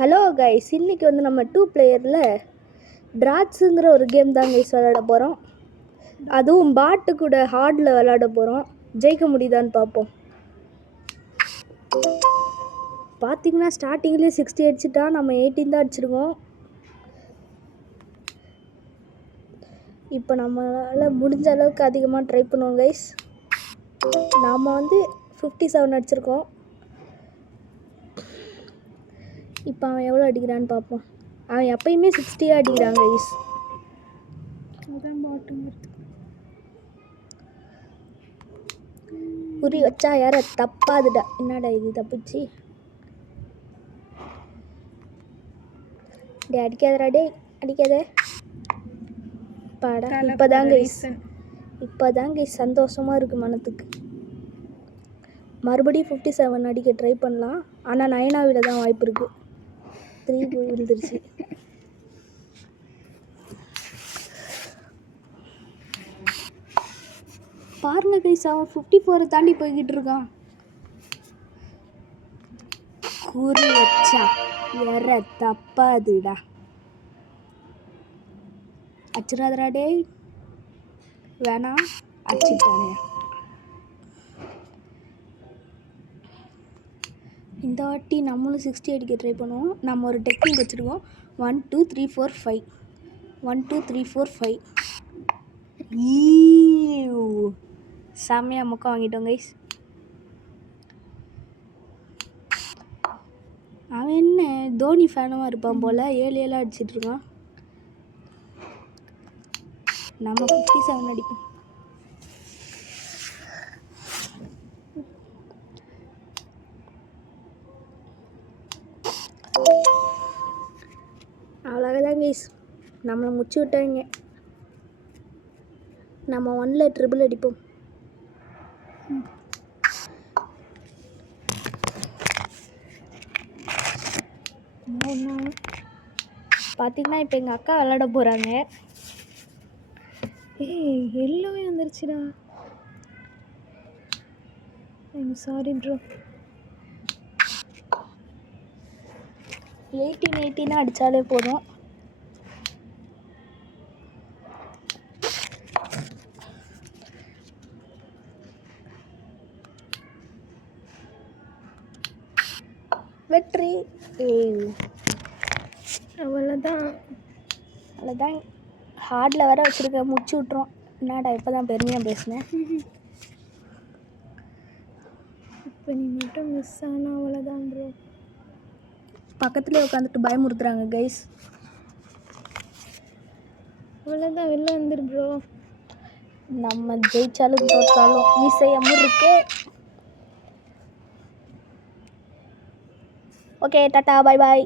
Hello guys, இன்றைக்கி வந்து நம்ம 2 பிளேயரில் ட்ராட்ஸுங்கிற ஒரு கேம் தான் கைஸ் விளையாட போகிறோம். அதுவும் பாட்டு கூட ஹார்டில் விளையாட போகிறோம். ஜெயிக்க முடியுதான்னு பார்ப்போம். பார்த்திங்கன்னா ஸ்டார்டிங்லேயே 60 அடிச்சுட்டா, நம்ம 18 தான் அடிச்சிருக்கோம். இப்போ நம்மளால் முடிஞ்ச அளவுக்கு அதிகமாக ட்ரை பண்ணுவோம் கைஸ். நாம் வந்து 57 அடிச்சிருக்கோம். இப்போ அவன் எவ்வளோ அடிக்கிறான்னு பார்ப்போம். அவன் எப்பயுமே 60 அடிக்கிறான் கைஸ். அதான் பாட்டுங்கிறது. குறி வச்சா யார தப்பாதுடா. என்னடா இது தப்பிச்சு? டே அடிக்காதடா, டே அடிக்காத பாடா. இப்போதான் கைஸ் சந்தோஷமாக இருக்குது மனத்துக்கு. மறுபடியும் 57 அடிக்க ட்ரை பண்ணலாம். ஆனால் நயனாவில் தான் வாய்ப்பு இருக்குது. 3 விழுந்துருச்சு. பாருங்க கைஸ், அவன் 54 தாண்டி போய்கிட்டு இருக்கான். குறி வச்சா எற தப்பாதுடா. அச்சுராதரா டேய். வேணாம், அடிச்சுட்டானே. இந்த வாட்டி நம்மளும் 60 அடிக்க ட்ரை பண்ணுவோம். நம்ம ஒரு டெக்னிக் வச்சுருக்கோம். 1 2 3 4 5 1 2 3 4 5. செம்மையாக முக்கம் வாங்கிட்டோம் கைஸ். அவன் என்ன தோனி ஃபேனமாக இருப்பான் போல். 7 அடிச்சிட்டு இருக்கான். நம்ம 57 அடிப்போம். அவ்வளோதான் கைஸ், நம்மளை முடிச்சு விட்டாங்க. நம்ம 1ல் ட்ரிபிள் அடிப்போம். பார்த்தீங்கன்னா இப்போ எங்கள் அக்கா விளாட போகிறாங்க. எல்லோவே வந்துருச்சுடா. I'm sorry bro. 18 அடித்தாலே போதும். வெற்றி. அவ்வளோதான். ஹார்டில் வர வச்சுருக்க, முடிச்சு விட்ருவோம். என்னடா இப்போ தான் பெருமையாக பேசினேன். இப்போ நீ மட்டும் மிஸ் ஆனால் அவ்வளோதான் ப்ரோ. பக்கத்துலேயே உட்காந்துட்டு பயமுறுத்துறாங்க கைஸ். அவ்வளோதான், வெளில வந்துரு ப்ரோ. நம்ம ஜெயிச்சாலும் தோற்றாலும் மீசைய முறுக்கே. ஓகே, டாட்டா, பாய் பாய்.